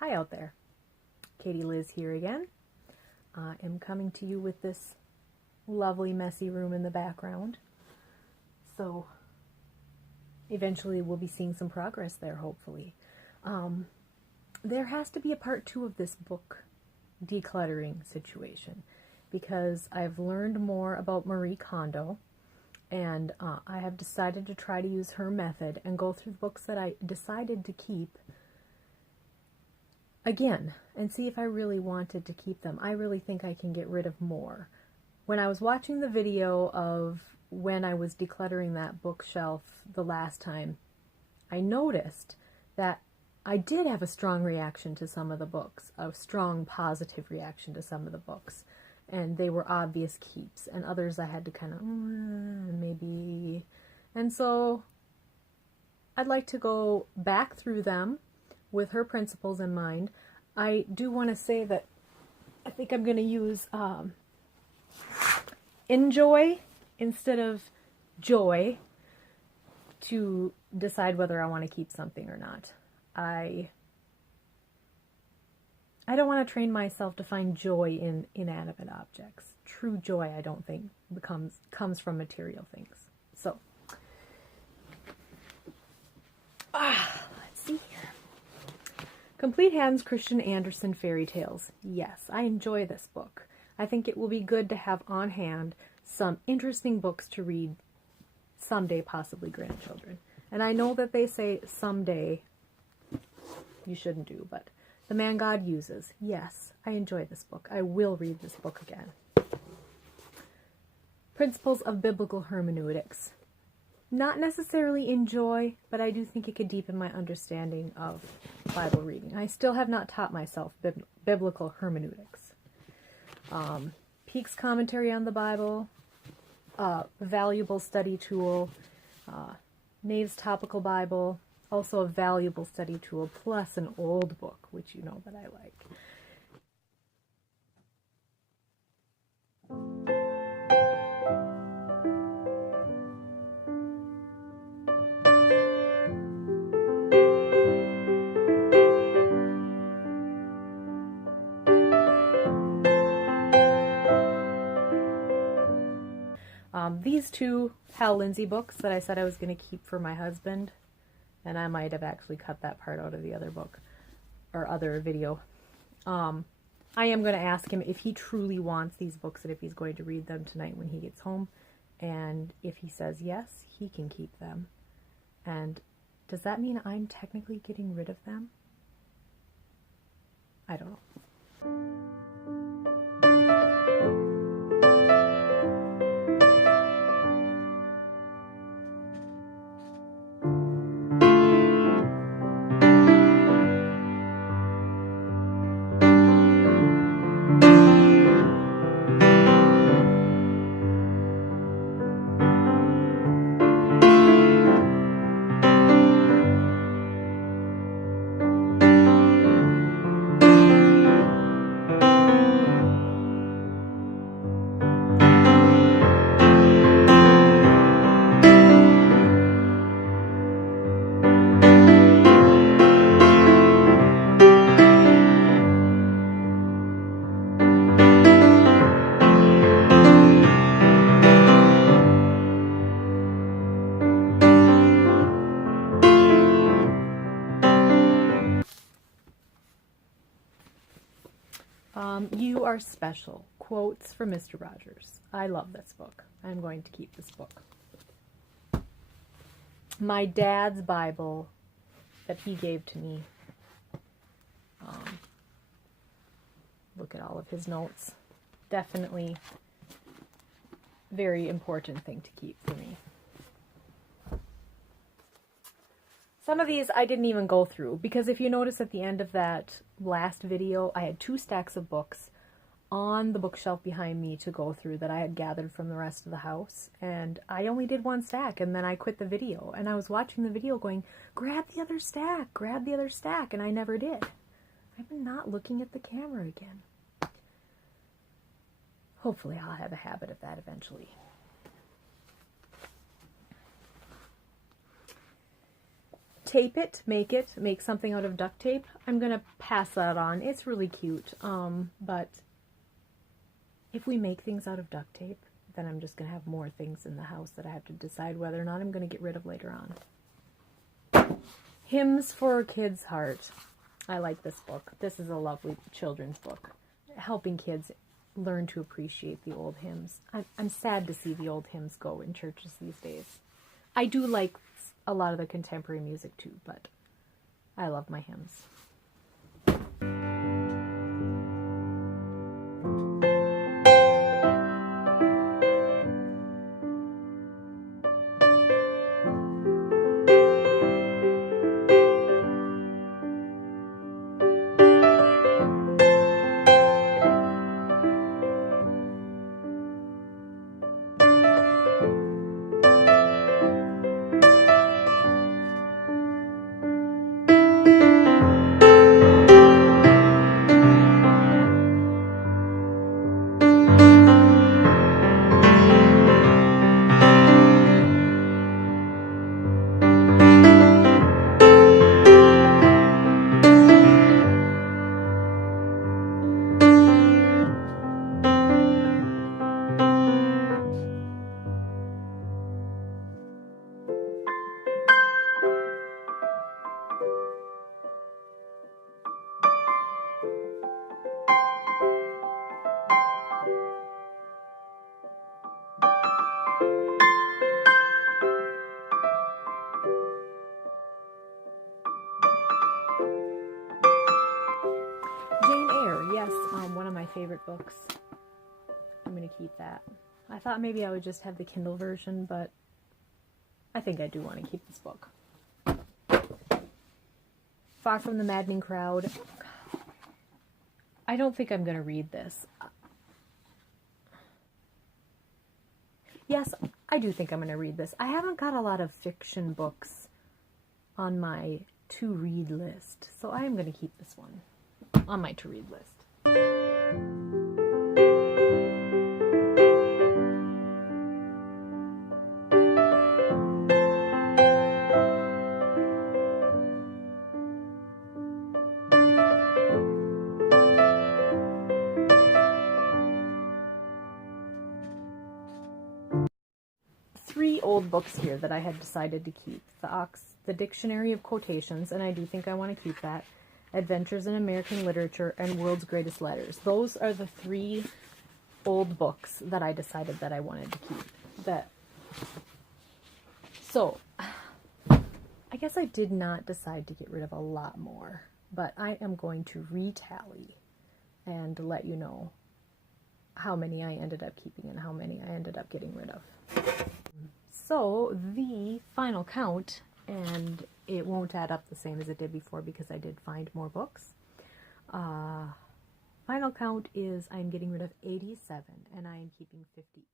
Hi out there. Katie Liz here again. I am coming to you with this lovely messy room in the background. So eventually we'll be seeing some progress there, hopefully. There has to be a part 2 of this book decluttering situation because I've learned more about Marie Kondo, and I have decided to try to use her method and go through the books that I decided to keep again and see if I really wanted to keep them. I really think I can get rid of more. When I was watching the video of when I was decluttering that bookshelf the last time, I noticed that I did have a strong reaction to some of the books, a strong positive reaction to some of the books, and they were obvious keeps, and others I had to kind of maybe. And so I'd like to go back through them with her principles in mind. I do want to say that I think I'm going to use enjoy instead of joy to decide whether I want to keep something or not. I don't want to train myself to find joy in inanimate objects. True joy, I don't think, comes from material things. So, let's see here. Complete Hans Christian Andersen Fairy Tales. Yes, I enjoy this book. I think it will be good to have on hand some interesting books to read someday, possibly grandchildren. And I know that they say someday you shouldn't do, but The Man God Uses. Yes, I enjoy this book. I will read this book again. Principles of Biblical Hermeneutics. Not necessarily enjoy, but I do think it could deepen my understanding of Bible reading. I still have not taught myself biblical hermeneutics. Peake's Commentary on the Bible, valuable study tool, Nave's Topical Bible, also a valuable study tool, plus an old book, which you know that I like. These two Hal Lindsey books that I said I was going to keep for my husband, and I might have actually cut that part out of the other book, or other video. I am going to ask him if he truly wants these books and if he's going to read them tonight when he gets home. And if he says yes, he can keep them. And does that mean I'm technically getting rid of them? I don't know. You Are Special. Quotes from Mr. Rogers. I love this book. I'm going to keep this book. My dad's Bible that he gave to me. Look at all of his notes. Definitely very important thing to keep for me. Some of these I didn't even go through, because if you notice at the end of that last video, I had 2 stacks of books on the bookshelf behind me to go through that I had gathered from the rest of the house, and I only did 1 stack, and then I quit the video, and I was watching the video going, grab the other stack, and I never did. I'm not looking at the camera again. Hopefully I'll have a habit of that eventually. tape it, make something out of duct tape. I'm going to pass that on. It's really cute. But if we make things out of duct tape, then I'm just going to have more things in the house that I have to decide whether or not I'm going to get rid of later on. Hymns for a Kid's Heart. I like this book. This is a lovely children's book, helping kids learn to appreciate the old hymns. I'm sad to see the old hymns go in churches these days. I do like a lot of the contemporary music too, but I love my hymns. One of my favorite books. I'm going to keep that. I thought maybe I would just have the Kindle version, but I think I do want to keep this book. Far from the Maddening Crowd. I don't think I'm going to read this. Yes, I do think I'm going to read this. I haven't got a lot of fiction books on my to-read list, so I am going to keep this one on my to-read list. Three old books here that I had decided to keep. The Dictionary of Quotations, and I do think I want to keep that. Adventures in American Literature, and World's Greatest Letters. Those are the three old books that I decided that I wanted to keep. So, I guess I did not decide to get rid of a lot more, but I am going to retally and let you know how many I ended up keeping and how many I ended up getting rid of. So, the final count, and it won't add up the same as it did before because I did find more books. Final count is I'm getting rid of 87 and I am keeping 58.